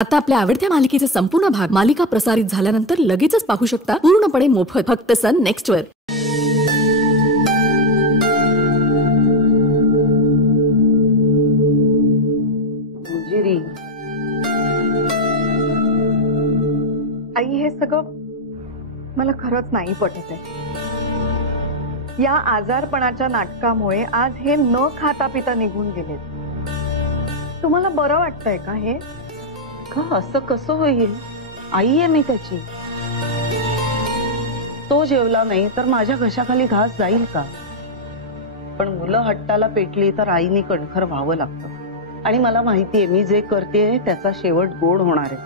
आता आपल्या आवडत्या मालिकेचे संपूर्ण भाग मालिका प्रसारित झाल्यानंतर लगेचच पाहू शकता पूर्णपणे मोफत फक्त सन नेक्स्ट वर। आई हे सगळं मला खरंच नाही पटत आहे। या आजारपणाच्या नाटकामुळे आज हे न खाता पिता निघून गेले। तुम्हाला बरं वाटतंय का हे? का असं कसं होईल? आई आहे मी त्याची। तो जेवला नाही तर माझ्या घशाखाली घास जाईल का? पण मुलं हट्टाला पेटली तर आईनी कणखर व्हावं लागतं आणि मला माहितीये मी जे करते त्याचा शेवट गोड होणार आहे।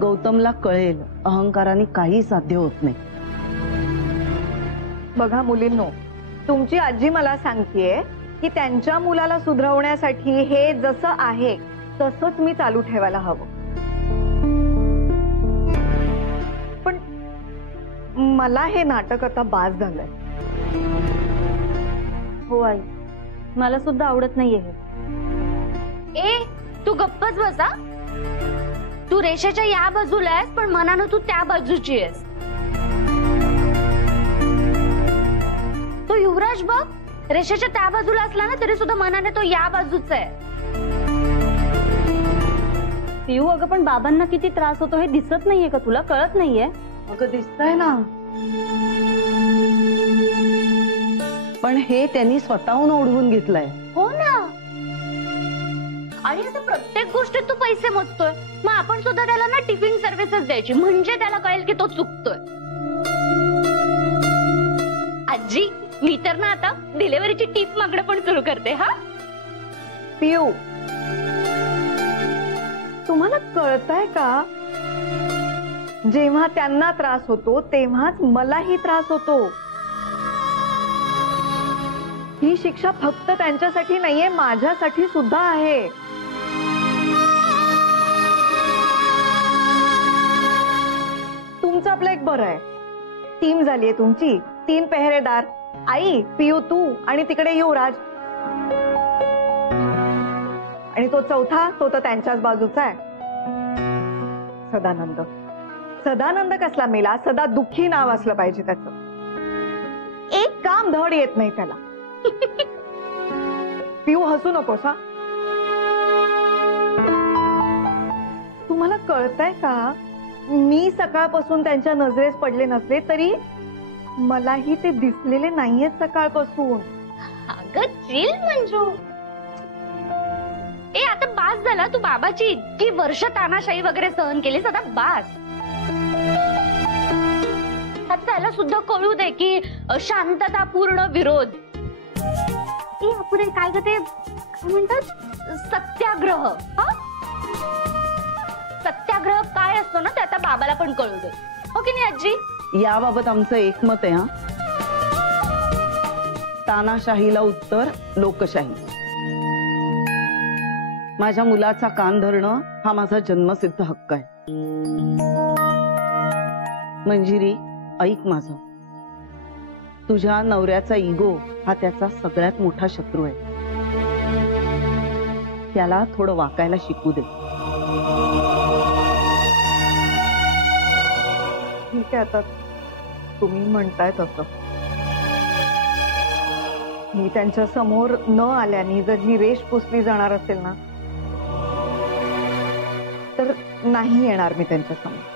गौतमला कळेल अहंकाराने काही साध्य होत नाही। बघा मुलींनो, तुमची आजी मला सांगतेय की त्यांच्या मुलाला सुधरवण्यासाठी हे जसं आहे तसंच मी चालू ठेवायला हवं। पण मला हे नाटक आता बास झालंय। हो आई, मला सुद्धा आवडत नाहीये हे। ए तू गप्पच बसा। तू रेषेच्या या बाजूला आहेस पण मनानं तू त्या बाजूची आहेस। तो युवराज बघ, रेषेच्या त्या बाजूला असला ना तरी सुद्धा मनाने तो या बाजूचा आहे। पिऊ अगं पण बाबांना किती त्रास होतो हे दिसत नाहीये का तुला? कळत नाहीये? अगं दिसतंय ना, पण हे त्यांनी स्वतःहून ओढवून घेतलंय। हो ना, आणि आता प्रत्येक गोष्टीत तू पैसे मोजतोय। मग आपण सुद्धा त्याला ना टिफिन सर्व्हिसेस द्यायची म्हणजे त्याला कळेल की तो चुकतोय। आजी मी तर ना आता डिलिव्हरीची टिप मागणं पण सुरू करते। हा पिऊ, तुम्हाला कळतंय का? जेव्हा त्यांना त्रास होतो तेव्हाच मलाही त्रास होतो। ही शिक्षा फक्त त्यांच्यासाठी नाहीये, माझ्यासाठी सुद्धा आहे। तुमचं आपलं एक बरं आहे, टीम झालीये तुमची, 3 पेहरेदार, आई, पिऊ, तू आणि तिकडे युवराज, आणि तो चौथा, तो तर त्यांच्याच बाजूचा आहे, सदानंद। सदानंद कसला मेला? सदा दुःखी नाव असलं पाहिजे त्याचं। एक काम धड येत नाही त्याला। पिऊ हसू नकोस हा। तुम्हाला कळतंय का? मी सकाळपासून त्यांच्या नजरेस पडले नसले तरी मलाही ते दिसलेले नाहीयेत सकाळपासून। अगं चिल मंजू, ए आता बास झाला। तू बाबाची इतकी वर्ष तानाशाही वगैरे सहन केलीस, आता बास। आता त्याला सुद्धा कळू दे की शांततापूर्ण विरोध, पुढे काय ग ते म्हणतात, सत्याग्रह। सत्याग्रह काय असतो ना ते आता बाबाला पण कळू दे, हो की नाही आजी? याबाबत आमचं एकमत आहे। हा, तानाशाहीला उत्तर लोकशाही। माझ्या मुलाचा कान धरणं हा माझा जन्मसिद्ध हक्क आहे। मंजिरी ऐक माझं, तुझ्या नवऱ्याचा इगो हा त्याचा सगळ्यात मोठा शत्रू आहे। त्याला थोडं वाकायला शिकू दे। ठीक आहे, आता तुम्ही म्हणताय तसं। मी त्यांच्या समोर न आल्याने जर ही रेष पुसली जाणार असेल ना तर नाही येणार मी त्यांच्या समोर।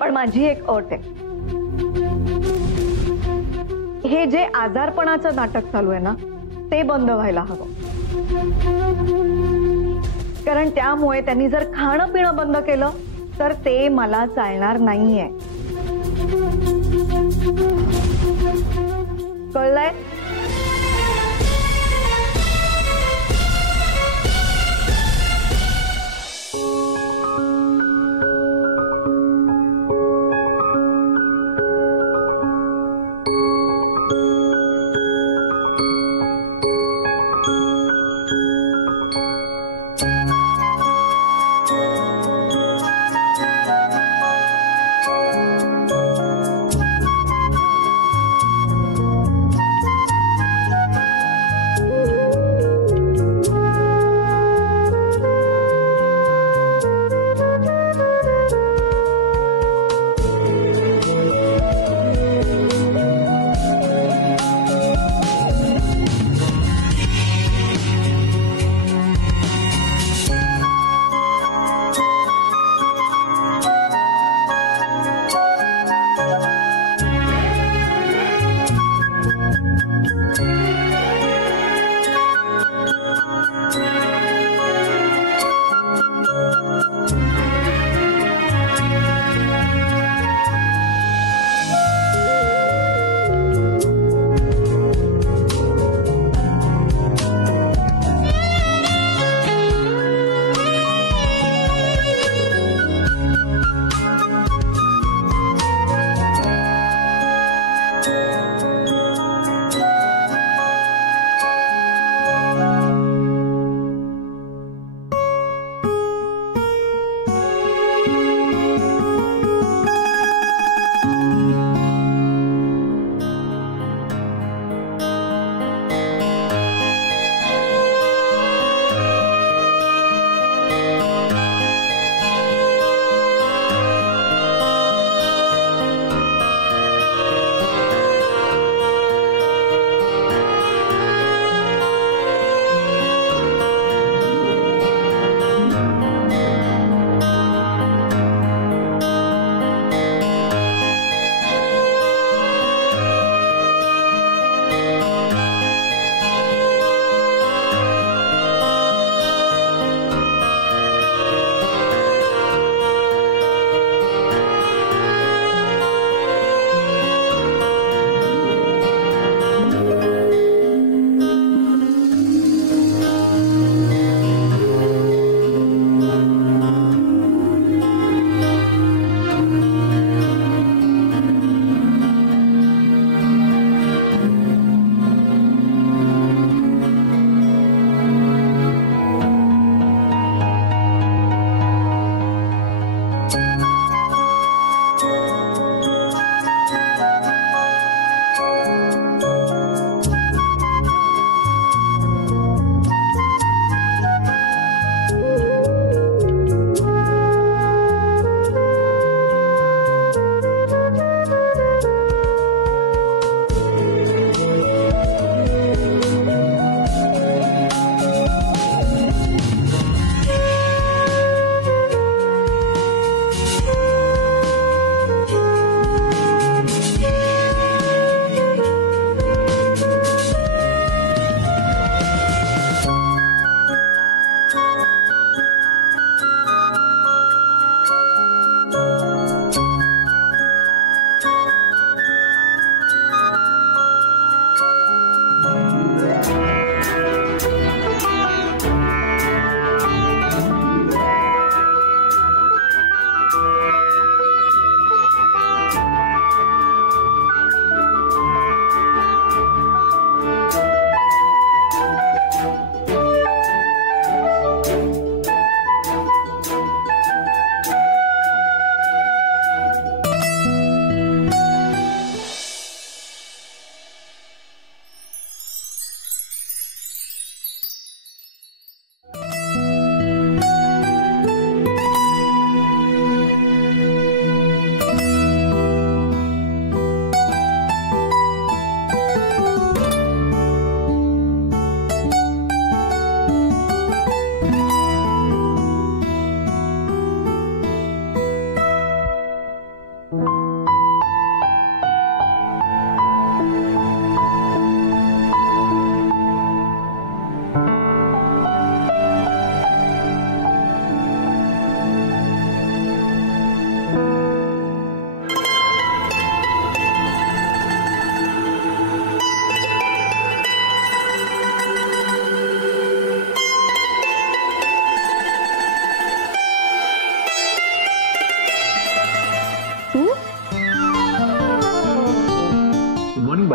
पण माझी एक अट आहे, हे जे आजारपणाचं नाटक चालू आहे ना ते बंद व्हायला हवं। कारण त्यामुळे त्यांनी जर खाणं पिणं बंद केलं तर ते मला चालणार नाहीये। कळलंय?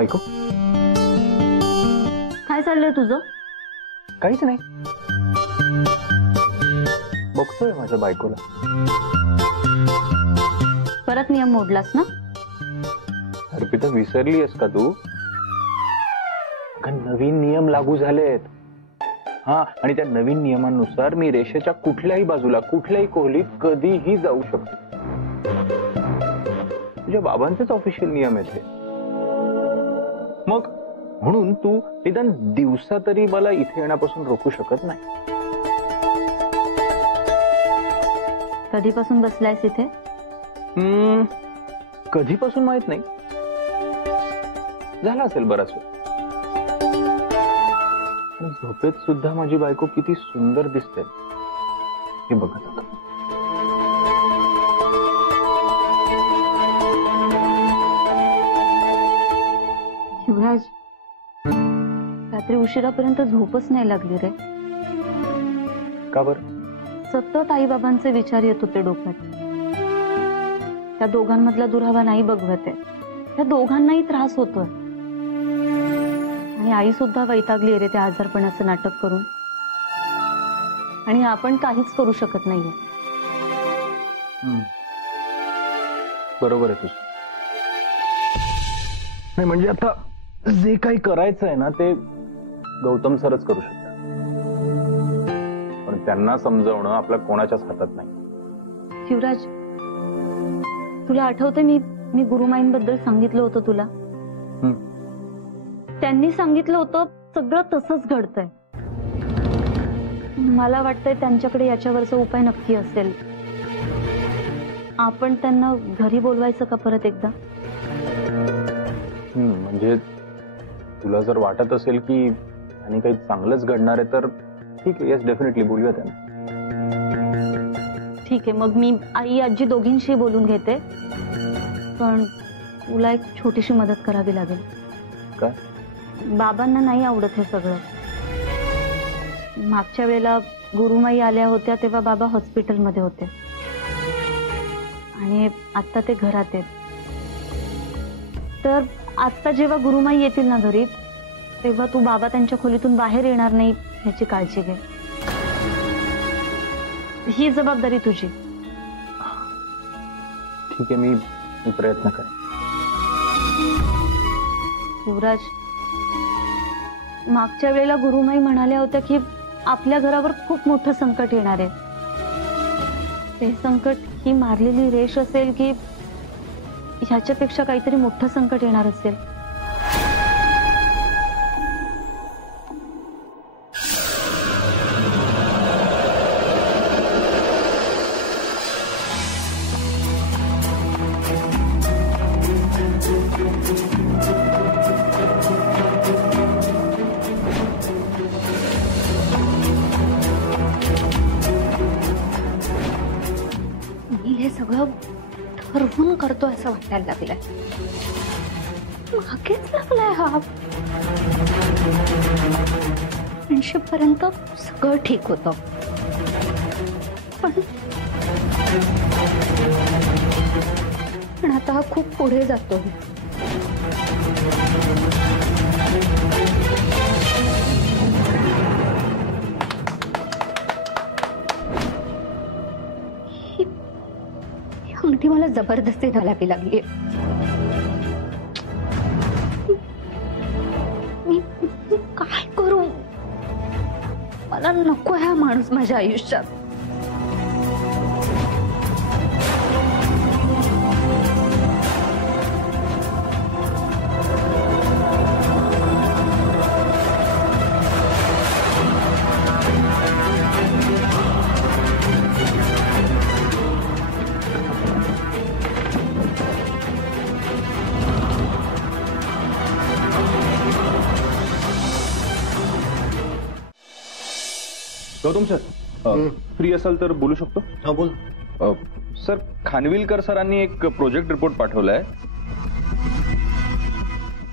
बायको? काय चाललंय तुझं? काहीच नाही, बघतोय माझ्या बायकोला. परत नियम मोडलास ना? अर्पिता, विसरली आहेस का तू? नवीन नियम लागू झालेत. हा, आणि त्या नवीन नियमांनुसार मी रेषेच्या कुठल्याही बाजूला कुठल्याही कोहलीत कधीही जाऊ शकतो. तुझ्या बाबांचेच ऑफिशियल नियम आहेत हे. मग म्हणून तू निदान दिवसा तरी मला इथे येण्यापासून रोखू शकत नाही. कधीपासून बसलायस इथे? कधीपासून माहित नाही, झाला असेल बराच वेळ. झोपेत सुद्धा माझी बायको किती सुंदर दिसते हे बघत होता. शिवराज, रात्री उशिरापर्यंत झोपच नाही लागली रे. का बर? सतत आई बाबांचे विचार येत होते डोक्यात. त्या दोघांमधला दुरावा नाही बघवत आहे. त्या दोघांनाही त्रास होतोय. आणि आई सुद्धा वैतागली रे त्या आजारपणाचं नाटक करून. आणि आपण काहीच करू शकत नाहीये. बरोबर आहे तुझं. नाही म्हणजे आता जे काही करायचं आहे ना ते गौतम सरच करू शकतात, पण त्यांना समजवणं आपल्या कोणाच्याच हातात नाही. शिवराज, तुला आठवतंय मी गुरुमाईंबद्दल सांगितलं होतं तुला? त्यांनी सांगितलं होतं सगळं तसंच घडतंय. मला वाटतंय त्यांच्याकडे याच्यावरचा उपाय नक्की असेल. आपण त्यांना घरी बोलवायचं का परत एकदा? म्हणजे तुला जर वाटत असेल की आणि काही चांगलंच घडणार आहे तर ठीक आहे, येस डेफिनेटली बोलूया त्यांना. ठीक आहे, मग मी आई आजी दोघींशी बोलून घेते. पण तुला एक छोटीशी मदत करावी लागेल. काय? बाबांना नाही आवडत हे सगळं. मागच्या वेळेला गुरुमाई आल्या होत्या तेव्हा बाबा हॉस्पिटलमध्ये होते आणि आता ते घरात आहेत. तर आता जेव्हा गुरुमाई येतील ना घरी, तेव्हा तू बाबा त्यांच्या खोलीतून बाहेर येणार नाही याची काळजी घे. ही जबाबदारी तुझी. ठीक आहे, मी प्रयत्न करेन. युवराज, मागच्या वेळेला गुरुमाई म्हणाल्या होत्या की आपल्या घरावर खूप मोठं संकट येणार आहे. ते संकट ही मारलेली रेष असेल की ह्याच्यापेक्षा काहीतरी मोठं संकट येणार असेल. हे सगळं ठरवून करतो असं वाटायला लागलंय. मागेच लागलाय हा. फ्रेंडशिप पर्यंत सगळं ठीक होतं, पण आता हा खूप पुढे जातो. अंगठी मला जबरदस्ती घालावी लागली. मी काय करू? मला नको हा माणूस माझ्या आयुष्यात. गौतम सर, फ्री असाल तर बोलू शकतो? हा बोल. सर, खानविलकर सरांनी एक प्रोजेक्ट रिपोर्ट पाठवलाय.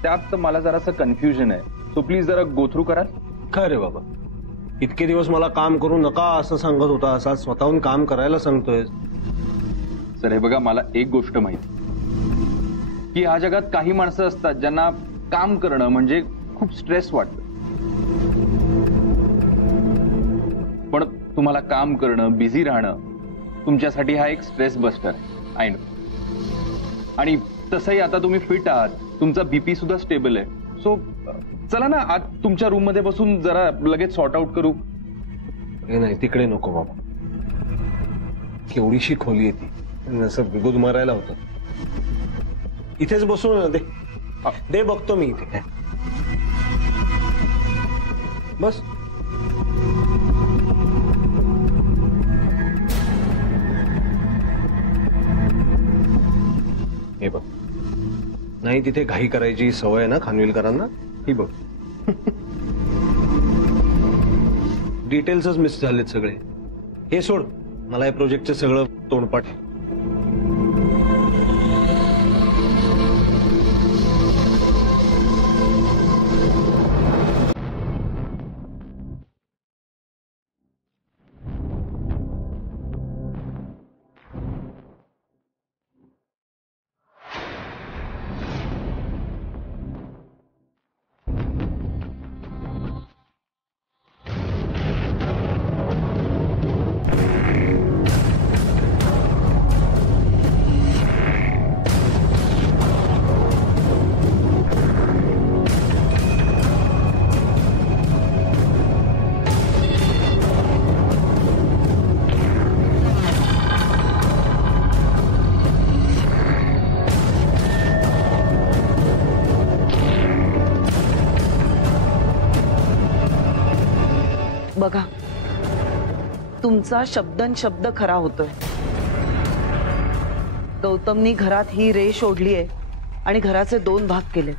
त्यात मला जरासं कन्फ्युजन आहे, सो प्लीज जरा गो थ्रू कराल. काय रे बाबा, इतके दिवस मला काम करू नका असं सांगत होता, असा स्वतःहून काम करायला सांगतोय. सर हे बघा, मला एक गोष्ट माहिती की ह्या जगात काही माणसं असतात ज्यांना काम करणं म्हणजे खूप स्ट्रेस वाटतं. पण तुम्हाला काम करणं, बिझी राहणं तुमच्यासाठी हा एक स्ट्रेस बस्टर आहे. I know. आणि तसंही आता तुम्ही फिट आहात, तुमचा बीपी सुद्धा स्टेबल आहे. सो चला ना आज तुमच्या रूम मध्ये बसून जरा लगेच सॉर्ट आउट करू. नाही तिकडे नको बाबा, केवढीशी खोली आहे ती, असं विगुद मारायला होतं. इथेच बसू ना. दे बघतो मी इथे. बस हे बघ, नाही तिथे घाई करायची सवय ना खानविलकरांना, ही बघ. डिटेल्सच मिस झालेत सगळे. हे सोड, मला या प्रोजेक्टचं सगळं तोंडपाठ. बघा, तुमचा शब्दन शब्द खरा होतोय. गौतमनी घरात ही रेष ओढली आहे आणि घराचे 2 भाग केले.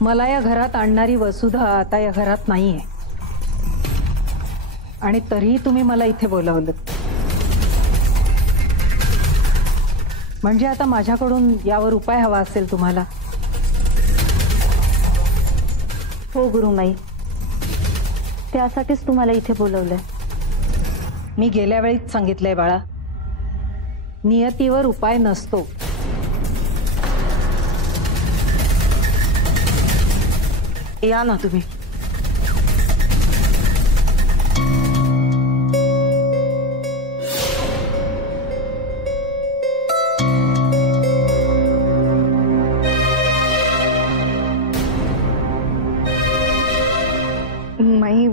मला या घरात आणणारी वसुधा आता या घरात नाहीये आणि तरीही तुम्ही मला इथे बोलावलं. म्हणजे आता माझ्याकडून यावर उपाय हवा असेल तुम्हाला. हो गुरुमाई, त्यासाठीच तुम्हाला इथे बोलवलंय. मी गेल्या वेळीच सांगितलंय बाळा, नियतीवर उपाय नसतो. या ना तुम्ही. माई,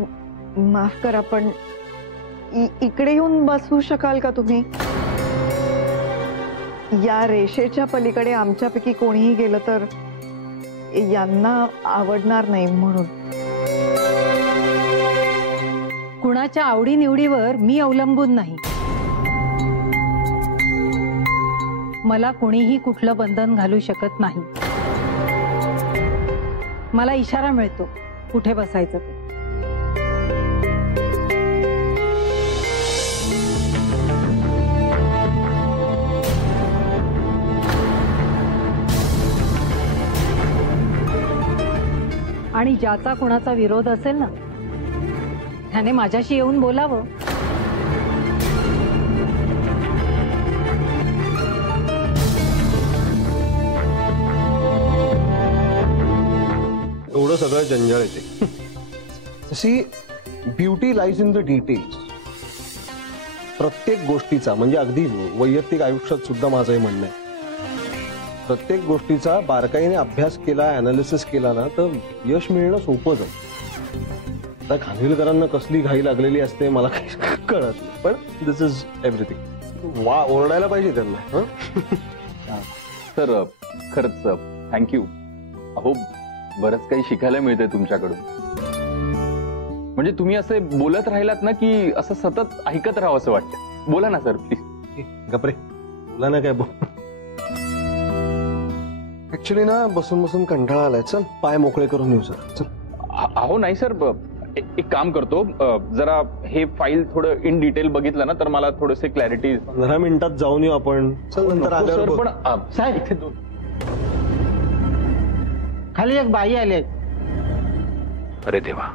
माफ करा पण इकडे येऊन बसू शकाल का तुम्ही? या रेषेच्या पलीकडे आमच्यापैकी कोणीही गेलं तर यांना आवडणार नाही म्हणून. कुणाच्या आवडीनिवडीवर मी अवलंबून नाही. मला कोणीही कुठलं बंधन घालू शकत नाही. मला इशारा मिळतो कुठे बसायचं ते. आणि ज्याचा कुणाचा विरोध असेल ना, त्याने माझ्याशी येऊन बोलावं. एवढं सगळं जंजाळ येते. See, beauty lies in the details. प्रत्येक गोष्टीचा, म्हणजे अगदी वैयक्तिक आयुष्यात सुद्धा माझं हे म्हणणं आहे, प्रत्येक गोष्टीचा बारकाईने अभ्यास केला, अनालिसिस केला ना तर यश मिळणं सोपं जातं. आता खानविलकरांना कसली घाई लागलेली असते मला काही कळत नाही, पण दिस इज एव्हरीथिंग. वा, ओरडायला पाहिजे त्यांना. तर खरंच थँक्यू. अहो, बरंच काही शिकायला मिळतंय तुमच्याकडून. म्हणजे तुम्ही असे बोलत राहिलात ना की असं सतत ऐकत राहावं असं वाटतं. बोला ना सर प्लीज. गपरे, बोला ना. काय बोल. ऍक्च्युली ना बसून बसून कंटाळा आलाय. चल पाय मोकळे करून येऊ सर. चल. अहो नाही सर, एक काम करतो, जरा हे फाईल थोडं इन डिटेल बघितलं ना तर मला थोडेसे क्लॅरिटी. 15 मिनिटात जाऊन येऊ आपण. चल नंतर आल्यावर बोल. पण साहेब इथे खाली एक बाई आली. अरे देवा,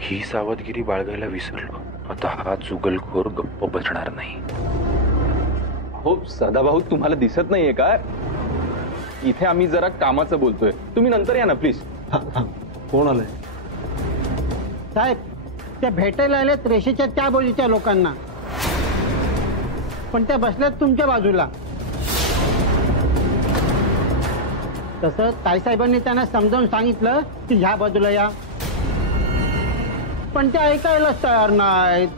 ही सावधगिरी बाळगायला विसरलो. आता हा जुगलखोर गप्प बसणार नाही. हो सदाभाऊ, तुम्हाला दिसत नाहीये का? इथे आम्ही जरा कामाचं बोलतोय, तुम्ही नंतर या ना प्लीज. कोण आलंय? साहेब, त्या भेटायला आल्यात रेषेच्या त्या बाजूच्या लोकांना, पण त्या बसल्यात तुमच्या बाजूला. तसं ताईसाहेबांनी त्यांना समजावून सांगितलं की ह्या बाजूला या, पण ते ऐकायलाच तयार नाहीत,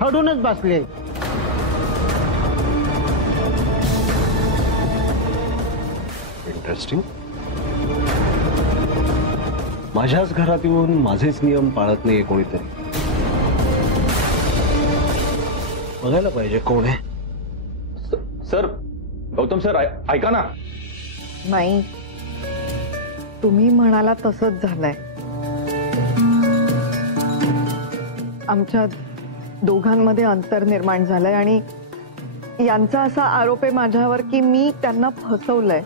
हडूनच बसले. इंटरेस्टिंग. माझ्याच घरात येऊन माझेच नियम पाळत नाहीये कोणीतरी. बघायला पाहिजे कोण आहे. सर, गौतम सर, ऐका ना. नाही, तुम्ही म्हणाला तसंच झालंय. आमच्या दोघांमध्ये अंतर निर्माण झालंय आणि यांचा असा आरोप आहे माझ्यावर की मी त्यांना फसवलंय.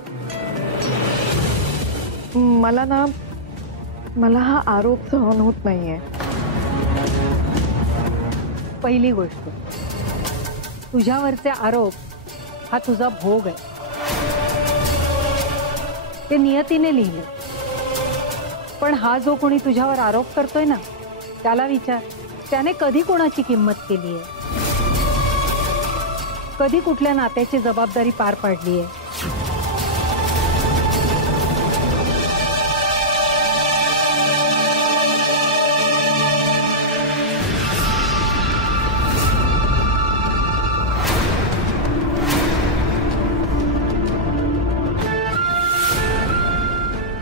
मला हा आरोप सहन होत नाहीये. पहिली गोष्ट, तुझ्यावरचे आरोप हा तुझा भोग आहे, ते नियतीने लिहिले. पण हा जो कोणी तुझ्यावर आरोप करतोय ना, त्याला विचार, त्याने कधी कोणाची किंमत केली आहे, कधी कुठल्या नात्याची जबाबदारी पार पाडली आहे.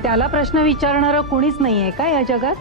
त्याला प्रश्न विचारणारं कोणीच नाहीये का या जगात?